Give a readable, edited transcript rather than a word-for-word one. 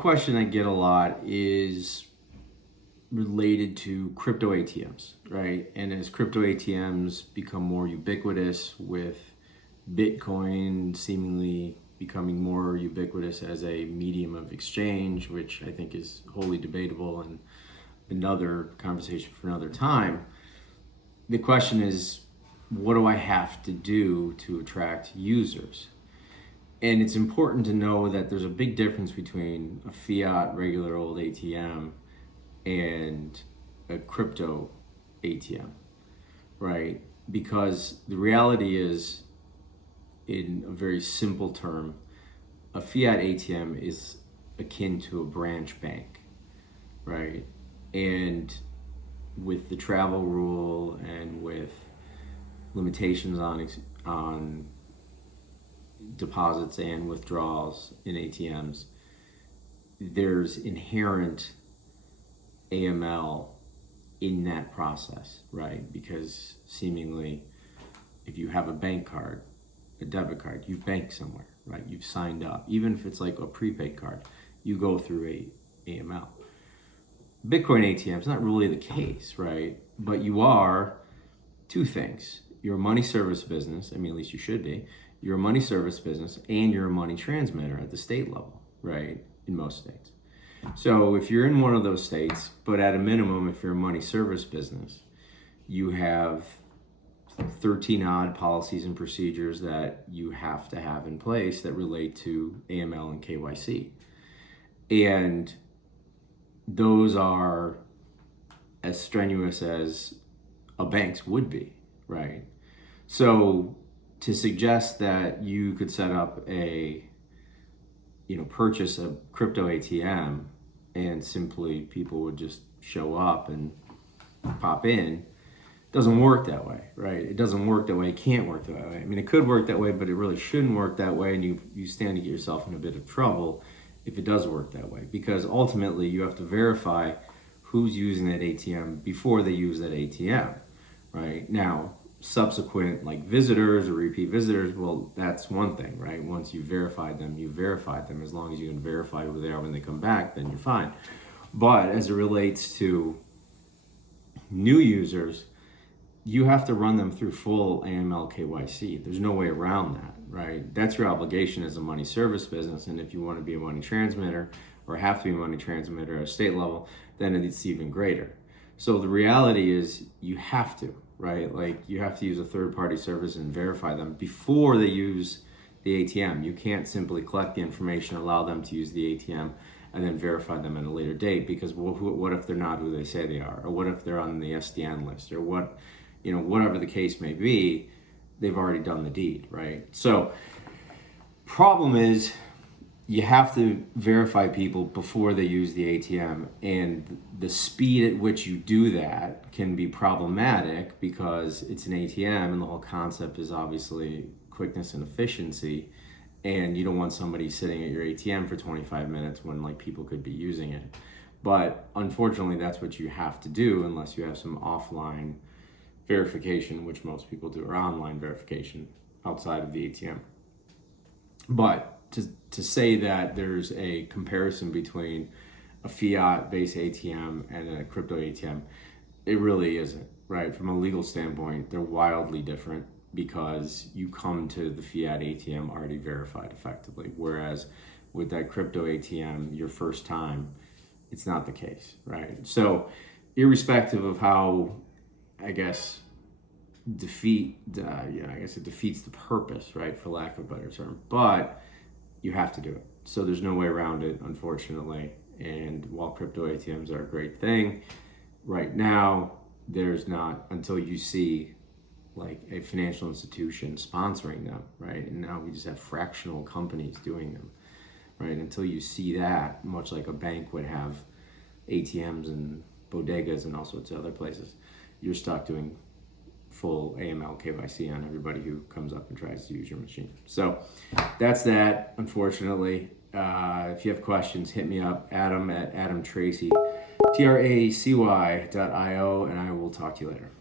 question I get a lot is related to crypto ATMs, right? And as crypto ATMs become more ubiquitous, with Bitcoin seemingly becoming more ubiquitous as a medium of exchange, which I think is wholly debatable and another conversation for another time. The question is, what do I have to do to attract users? And it's important to know that there's a big difference between a fiat regular old ATM and a crypto ATM, right? Because the reality is, in a very simple term, a fiat ATM is akin to a branch bank, right? And with the travel rule and with limitations on deposits and withdrawals in ATMs, there's inherent AML in that process, right? Because seemingly, if you have a bank card, a debit card, you've banked somewhere, right? You've signed up. Even if it's like a prepaid card, you go through a AML. Bitcoin ATM is not really the case, right? But you are two things. You're a money service business. I mean, at least you should be. You're a money service business and you're a money transmitter at the state level, right? In most states. So if you're in one of those states, but at a minimum, if you're a money service business, you have 13 odd policies and procedures that you have to have in place that relate to AML and KYC. And those are as strenuous as a bank's would be, right? So to suggest that you could set up purchase a crypto ATM and simply people would just show up and pop in, doesn't work that way, right? It doesn't work that way. It can't work that way. I mean, it could work that way, but it really shouldn't work that way. And you stand to get yourself in a bit of trouble if it does work that way, because ultimately you have to verify who's using that ATM before they use that ATM, right? Now, subsequent visitors or repeat visitors, well, that's one thing, right? Once you verified them. As long as you can verify who they are when they come back, then you're fine. But as it relates to new users, you have to run them through full AML KYC. There's no way around that, right? That's your obligation as a money service business. And if you want to be a money transmitter or have to be a money transmitter at a state level, then it's even greater. So the reality is you have to, right? You have to use a third-party service and verify them before they use the ATM. You can't simply collect the information, allow them to use the ATM, and then verify them at a later date, because what if they're not who they say they are? Or what if they're on the SDN list? Or whatever the case may be, they've already done the deed, right? So problem is, you have to verify people before they use the ATM, and the speed at which you do that can be problematic because it's an ATM and the whole concept is obviously quickness and efficiency, and you don't want somebody sitting at your ATM for 25 minutes when people could be using it. But unfortunately, that's what you have to do unless you have some offline verification, which most people do, or online verification outside of the ATM. But to say that there's a comparison between a fiat-based ATM and a crypto ATM, it really isn't, right? From a legal standpoint, they're wildly different because you come to the fiat ATM already verified effectively, whereas with that crypto ATM, your first time, it's not the case, right? So irrespective of how, it defeats the purpose, right, for lack of a better term, but you have to do it. So there's no way around it, unfortunately. And while crypto ATMs are a great thing, right now, there's not, until you see a financial institution sponsoring them, right? And now we just have fractional companies doing them, right? Until you see that, much like a bank would have ATMs and bodegas and all sorts of other places, you're stuck doing full AML KYC on everybody who comes up and tries to use your machine. So that's that, unfortunately. If you have questions, hit me up, Adam at AdamTracy, TRACY.io, and I will talk to you later.